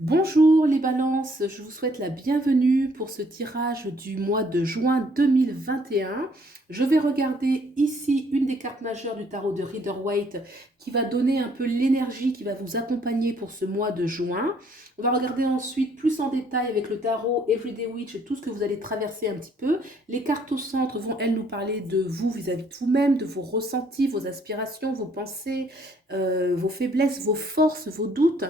Bonjour les balances, je vous souhaite la bienvenue pour ce tirage du mois de juin 2021. Je vais regarder ici une des cartes majeures du tarot de Rider-Waite qui va donner un peu l'énergie qui va vous accompagner pour ce mois de juin. On va regarder ensuite plus en détail avec le tarot Everyday Witch et tout ce que vous allez traverser un petit peu. Les cartes au centre vont, elles, nous parler de vous vis-à-vis de vous-même, de vos ressentis, vos aspirations, vos pensées, vos faiblesses, vos forces, vos doutes.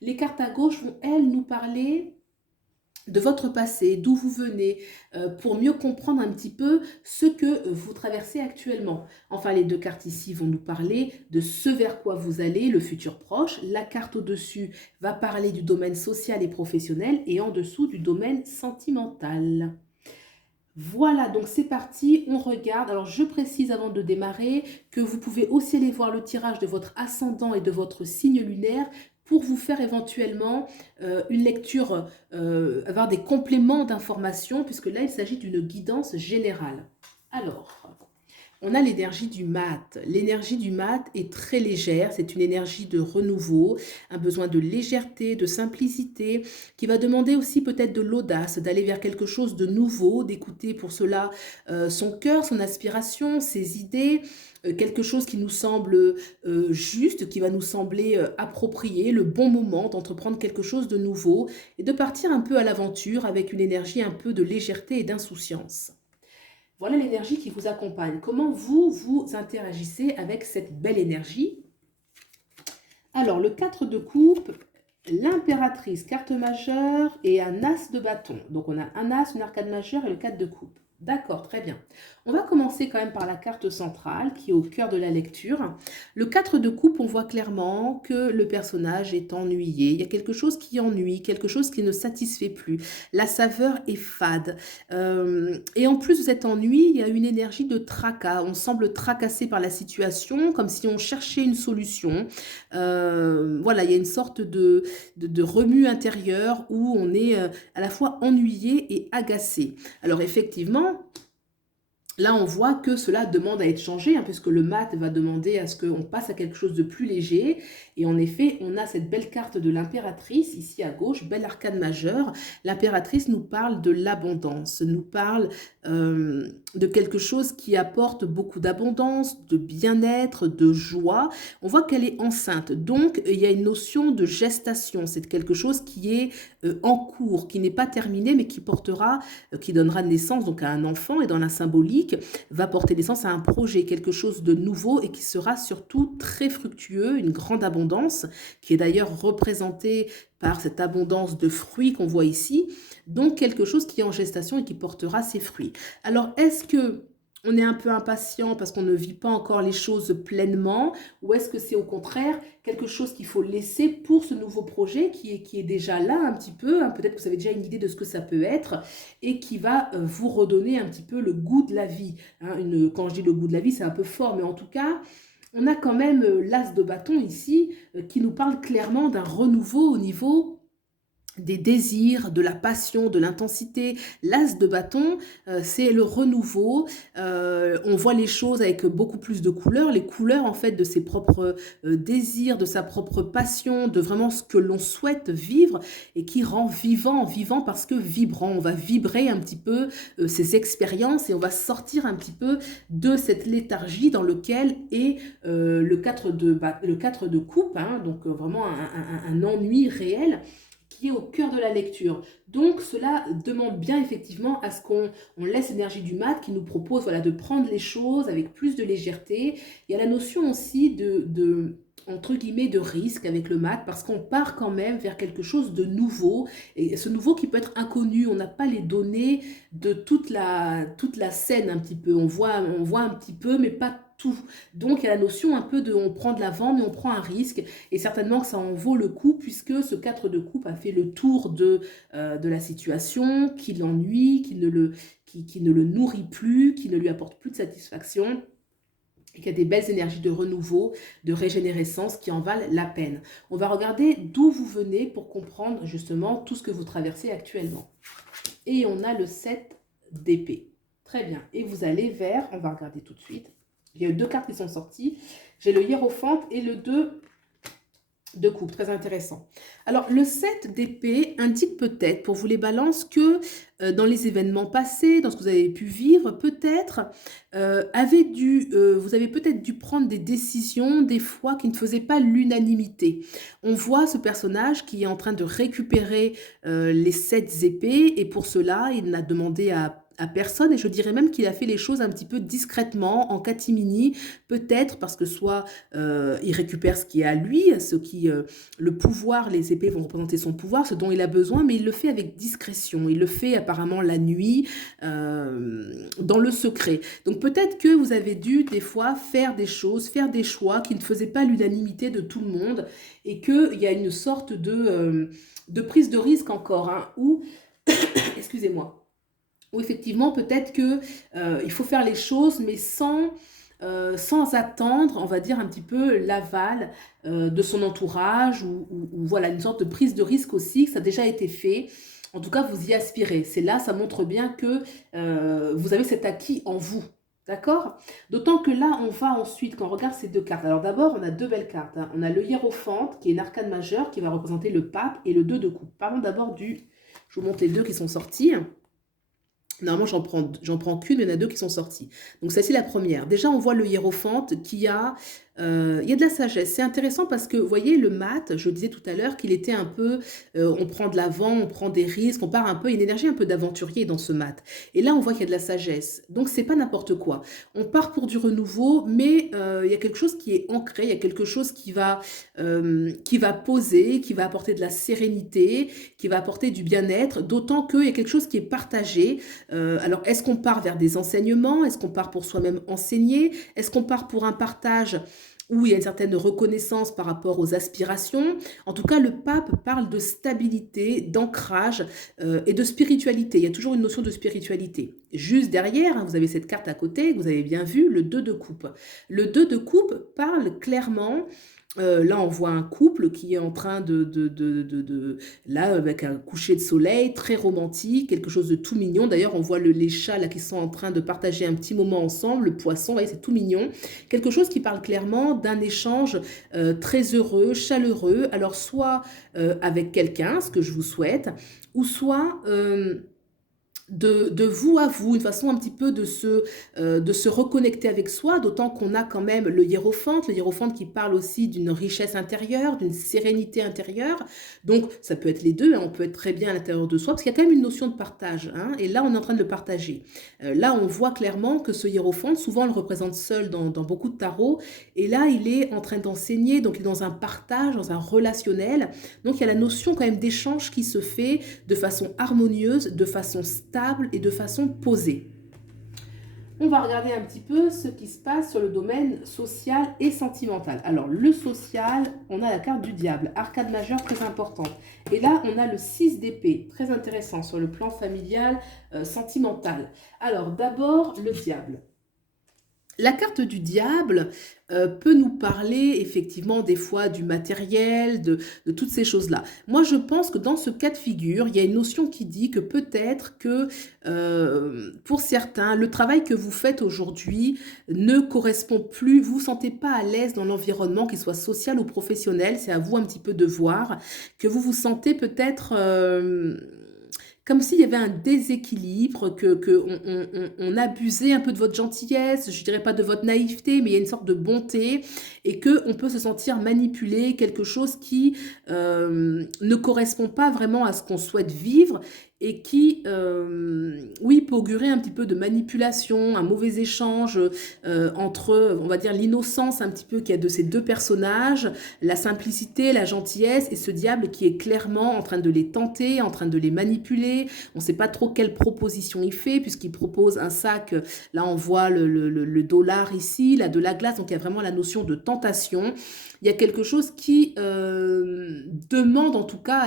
Les cartes à gauche vont, elles, nous parler de votre passé, d'où vous venez, pour mieux comprendre un petit peu ce que vous traversez actuellement. Enfin, les deux cartes ici vont nous parler de ce vers quoi vous allez, le futur proche. La carte au-dessus va parler du domaine social et professionnel et en dessous du domaine sentimental. Voilà, donc c'est parti, on regarde. Alors je précise avant de démarrer que vous pouvez aussi aller voir le tirage de votre ascendant et de votre signe lunaire pour vous faire éventuellement une lecture, avoir des compléments d'informations, puisque là il s'agit d'une guidance générale. Alors, on a l'énergie du mat. L'énergie du mat est très légère, c'est une énergie de renouveau, un besoin de légèreté, de simplicité, qui va demander aussi peut-être de l'audace, d'aller vers quelque chose de nouveau, d'écouter pour cela son cœur, son aspiration, ses idées, quelque chose qui nous semble juste, qui va nous sembler approprié, le bon moment d'entreprendre quelque chose de nouveau et de partir un peu à l'aventure avec une énergie un peu de légèreté et d'insouciance. Voilà l'énergie qui vous accompagne. Comment vous, vous interagissez avec cette belle énergie? Alors, le 4 de coupe, l'impératrice, carte majeure et un as de bâton. Donc, on a un as, une arcade majeure et le 4 de coupe. D'accord, très bien. On va commencer quand même par la carte centrale qui est au cœur de la lecture. Le 4 de coupe, on voit clairement que le personnage est ennuyé. Il y a quelque chose qui ennuie, quelque chose qui ne satisfait plus. La saveur est fade. Et en plus de cet ennui, il y a une énergie de tracas. On semble tracassé par la situation, comme si on cherchait une solution. Voilà, il y a une sorte de remue intérieur où on est à la fois ennuyé et agacé. Alors effectivement, là, on voit que cela demande à être changé, hein, puisque le mat va demander à ce qu'on passe à quelque chose de plus léger. Et en effet, on a cette belle carte de l'impératrice, ici à gauche, belle arcane majeure. L'impératrice nous parle de l'abondance, nous parle de quelque chose qui apporte beaucoup d'abondance, de bien-être, de joie. On voit qu'elle est enceinte, donc il y a une notion de gestation. C'est quelque chose qui est en cours, qui n'est pas terminé, mais qui portera, qui donnera naissance donc à un enfant, et dans la symbolique, va porter naissance à un projet, quelque chose de nouveau et qui sera surtout très fructueux, une grande abondance, qui est d'ailleurs représentée par cette abondance de fruits qu'on voit ici, donc quelque chose qui est en gestation et qui portera ses fruits. Alors, est-ce que on est un peu impatient parce qu'on ne vit pas encore les choses pleinement, ou est-ce que c'est au contraire quelque chose qu'il faut laisser pour ce nouveau projet qui est déjà là un petit peu, hein, peut-être que vous avez déjà une idée de ce que ça peut être, et qui va vous redonner un petit peu le goût de la vie. Hein. Quand je dis le goût de la vie, c'est un peu fort, mais en tout cas, on a quand même l'as de bâton ici qui nous parle clairement d'un renouveau au niveau des désirs, de la passion, de l'intensité. L'as de bâton, c'est le renouveau. On voit les choses avec beaucoup plus de couleurs, les couleurs en fait de ses propres désirs, de sa propre passion, de vraiment ce que l'on souhaite vivre et qui rend vivant, vivant parce que vibrant. On va vibrer un petit peu ces expériences et on va sortir un petit peu de cette léthargie dans lequel est le 4 de coupe, hein, donc vraiment un ennui réel qui est au cœur de la lecture. Donc cela demande bien effectivement à ce qu'on laisse l'énergie du mat qui nous propose voilà, de prendre les choses avec plus de légèreté. Il y a la notion aussi entre guillemets de risque avec le mat parce qu'on part quand même vers quelque chose de nouveau et ce nouveau qui peut être inconnu, on n'a pas les données de toute la scène un petit peu, on voit un petit peu mais pas tout. Donc il y a la notion un peu de on prend de l'avant mais on prend un risque et certainement que ça en vaut le coup puisque ce 4 de coupe a fait le tour de la situation, qui l'ennuie, qui ne le nourrit plus, qui ne lui apporte plus de satisfaction et qu'il y a des belles énergies de renouveau, de régénérescence qui en valent la peine. On va regarder d'où vous venez pour comprendre justement tout ce que vous traversez actuellement. Et on a le 7 d'épée. Très bien. Et vous allez vers, on va regarder tout de suite, il y a eu deux cartes qui sont sorties. J'ai le hiérophante et le 2 De coupe, très intéressant. Alors, le 7 d'épée indique peut-être, pour vous les balances, que dans les événements passés, dans ce que vous avez pu vivre, peut-être, vous avez peut-être dû prendre des décisions, des fois, qui ne faisaient pas l'unanimité. On voit ce personnage qui est en train de récupérer les 7 épées, et pour cela, il n'a demandé à personne, et je dirais même qu'il a fait les choses un petit peu discrètement, en catimini, peut-être parce que soit il récupère ce qui est à lui, le pouvoir, les épées vont représenter son pouvoir, ce dont il a besoin, mais il le fait avec discrétion. Il le fait apparemment la nuit, dans le secret. Donc peut-être que vous avez dû des fois faire des choses, faire des choix qui ne faisaient pas l'unanimité de tout le monde, et qu'il y a une sorte de prise de risque encore, hein, où, excusez-moi, où effectivement peut-être que il faut faire les choses, mais sans attendre, on va dire un petit peu l'aval de son entourage, ou voilà, une sorte de prise de risque aussi, que ça a déjà été fait. En tout cas, vous y aspirez. C'est là, ça montre bien que vous avez cet acquis en vous. D'accord? D'autant que là, on va ensuite, quand on regarde ces deux cartes, alors d'abord, on a deux belles cartes, hein. On a le hiérophante, qui est une arcane majeure, qui va représenter le pape, et le 2 de coupe. Parlons d'abord je vous montre les deux qui sont sortis. Normalement, j'en prends qu'une, mais il y en a deux qui sont sorties. Donc, celle-ci, la première. Déjà, on voit le hiérophante il y a de la sagesse. C'est intéressant parce que, vous voyez, le mat, je disais tout à l'heure qu'il était un peu, on prend de l'avant, on prend des risques, on part un peu, une énergie un peu d'aventurier dans ce mat. Et là, on voit qu'il y a de la sagesse. Donc, c'est pas n'importe quoi. On part pour du renouveau, mais il y a quelque chose qui est ancré, il y a quelque chose qui va poser, qui va apporter de la sérénité, qui va apporter du bien-être, d'autant qu'il y a quelque chose qui est partagé. Alors, est-ce qu'on part vers des enseignements? Est-ce qu'on part pour soi-même enseigner? Est-ce qu'on part pour un partage où il y a une certaine reconnaissance par rapport aux aspirations? En tout cas, le pape parle de stabilité, d'ancrage et de spiritualité. Il y a toujours une notion de spiritualité. Juste derrière, hein, vous avez cette carte à côté, que vous avez bien vu, le 2 de coupe. Le 2 de coupe parle clairement. Là, on voit un couple qui est en train là, avec un coucher de soleil très romantique, quelque chose de tout mignon. D'ailleurs, on voit les chats là qui sont en train de partager un petit moment ensemble, le poisson, vous voyez, c'est tout mignon. Quelque chose qui parle clairement d'un échange très heureux, chaleureux. Alors, soit avec quelqu'un, ce que je vous souhaite, ou soit de vous à vous, une façon un petit peu de se reconnecter avec soi, d'autant qu'on a quand même le hiérophante qui parle aussi d'une richesse intérieure, d'une sérénité intérieure. Donc, ça peut être les deux, hein, on peut être très bien à l'intérieur de soi, parce qu'il y a quand même une notion de partage, hein, et là, on est en train de le partager. Là, on voit clairement que ce hiérophante, souvent, on le représente seul dans beaucoup de tarots, et là, il est en train d'enseigner, donc il est dans un partage, dans un relationnel. Donc, il y a la notion quand même d'échange qui se fait de façon harmonieuse, de façon stable et de façon posée. On va regarder un petit peu ce qui se passe sur le domaine social et sentimental. Alors, le social, on a la carte du diable, arcade majeure très importante. Et là, on a le 6 d'épée, très intéressant sur le plan familial, sentimental. Alors, d'abord, le diable. La carte du diable peut nous parler effectivement des fois du matériel, de toutes ces choses-là. Moi, je pense que dans ce cas de figure, il y a une notion qui dit que peut-être que pour certains, le travail que vous faites aujourd'hui ne correspond plus, vous ne vous sentez pas à l'aise dans l'environnement, qu'il soit social ou professionnel, c'est à vous un petit peu de voir, que vous vous sentez peut-être comme s'il y avait un déséquilibre, on abusait un peu de votre gentillesse, je dirais pas de votre naïveté, mais il y a une sorte de bonté, et qu'on peut se sentir manipulé, quelque chose qui ne correspond pas vraiment à ce qu'on souhaite vivre, et qui, oui, peut augurer un petit peu de manipulation, un mauvais échange entre, on va dire, l'innocence un petit peu qu'il y a de ces deux personnages, la simplicité, la gentillesse, et ce diable qui est clairement en train de les tenter, en train de les manipuler. On ne sait pas trop quelle proposition il fait, puisqu'il propose un sac, là on voit le dollar ici, là de la glace, donc il y a vraiment la notion de tentation. Il y a quelque chose qui demande en tout cas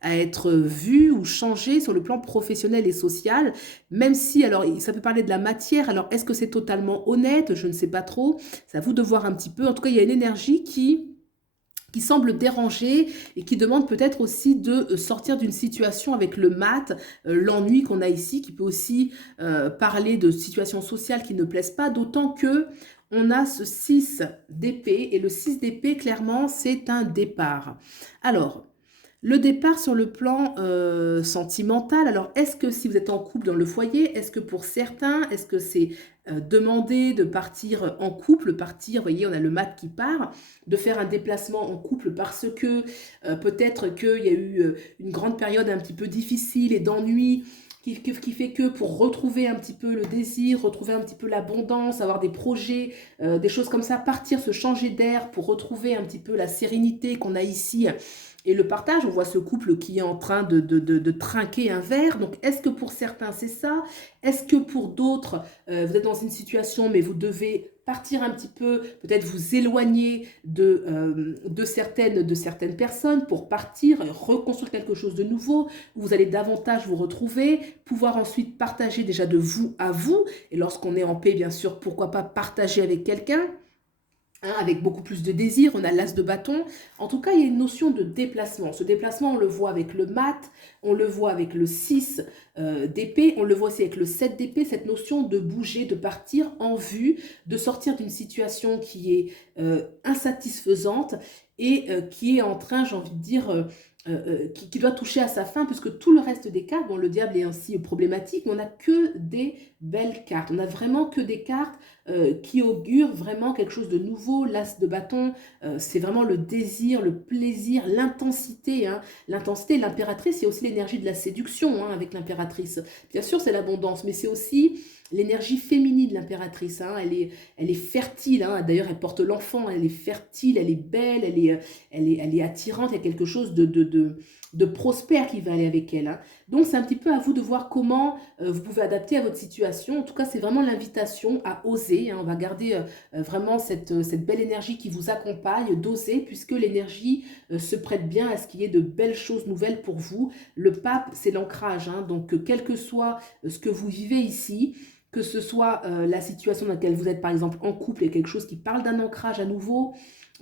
à être vu ou changé sur le plan professionnel et social, même si, alors ça peut parler de la matière, alors est-ce que c'est totalement honnête? Je ne sais pas trop, c'est à vous de voir un petit peu. En tout cas, il y a une énergie qui semble déranger et qui demande peut-être aussi de sortir d'une situation avec le mat, l'ennui qu'on a ici, qui peut aussi parler de situations sociales qui ne plaisent pas, d'autant que on a ce 6 d'épée et le 6 d'épée, clairement, c'est un départ. Alors, le départ sur le plan, sentimental, alors est-ce que si vous êtes en couple dans le foyer, est-ce que pour certains, est-ce que c'est, demandé de partir en couple, partir, vous voyez, on a le mat qui part, de faire un déplacement en couple parce que, peut-être qu'il y a eu, une grande période un petit peu difficile et d'ennui qui fait que pour retrouver un petit peu le désir, retrouver un petit peu l'abondance, avoir des projets, des choses comme ça, partir, se changer d'air pour retrouver un petit peu la sérénité qu'on a ici et le partage. On voit ce couple qui est en train de trinquer un verre. Donc, est-ce que pour certains, c'est ça? Est-ce que pour d'autres, vous êtes dans une situation, mais vous devez partir un petit peu, peut-être vous éloigner de certaines personnes pour partir, reconstruire quelque chose de nouveau, où vous allez davantage vous retrouver, pouvoir ensuite partager déjà de vous à vous, et lorsqu'on est en paix, bien sûr, pourquoi pas partager avec quelqu'un, hein, avec beaucoup plus de désir. On a l'as de bâton. En tout cas, il y a une notion de déplacement. Ce déplacement, on le voit avec le mat, on le voit avec le 6 d'épée, on le voit aussi avec le 7 d'épée, cette notion de bouger, de partir en vue, de sortir d'une situation qui est insatisfaisante et qui est en train, j'ai envie de dire, qui doit toucher à sa fin, puisque tout le reste des cartes, bon, le diable est ainsi problématique, mais on n'a que des belles cartes. On n'a vraiment que des cartes qui augurent vraiment quelque chose de nouveau. L'as de bâton, c'est vraiment le désir, le plaisir, l'intensité, hein. L'intensité, l'impératrice, il y a aussi l'énergie de la séduction, hein, avec l'impératrice. Bien sûr, c'est l'abondance, mais c'est aussi l'énergie féminine de l'impératrice, hein. Elle est fertile, hein. D'ailleurs, elle porte l'enfant, elle est fertile, elle est belle, elle est attirante, il y a quelque chose de prospère qui va aller avec elle, hein. Donc, c'est un petit peu à vous de voir comment vous pouvez adapter à votre situation. En tout cas, c'est vraiment l'invitation à oser, hein. On va garder vraiment cette belle énergie qui vous accompagne, d'oser, puisque l'énergie se prête bien à ce qu'il y ait de belles choses nouvelles pour vous. Le pape, c'est l'ancrage, hein. Donc, quel que soit ce que vous vivez ici, que ce soit la situation dans laquelle vous êtes, par exemple, en couple, et quelque chose qui parle d'un ancrage à nouveau.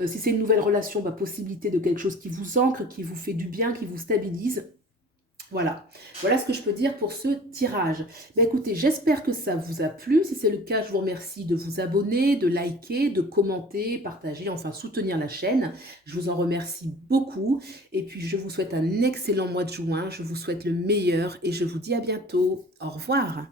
Si c'est une nouvelle relation, bah, possibilité de quelque chose qui vous ancre, qui vous fait du bien, qui vous stabilise. Voilà, voilà ce que je peux dire pour ce tirage. Ben écoutez, j'espère que ça vous a plu. Si c'est le cas, je vous remercie de vous abonner, de liker, de commenter, partager, enfin soutenir la chaîne. Je vous en remercie beaucoup. Et puis, je vous souhaite un excellent mois de juin. Je vous souhaite le meilleur et je vous dis à bientôt. Au revoir.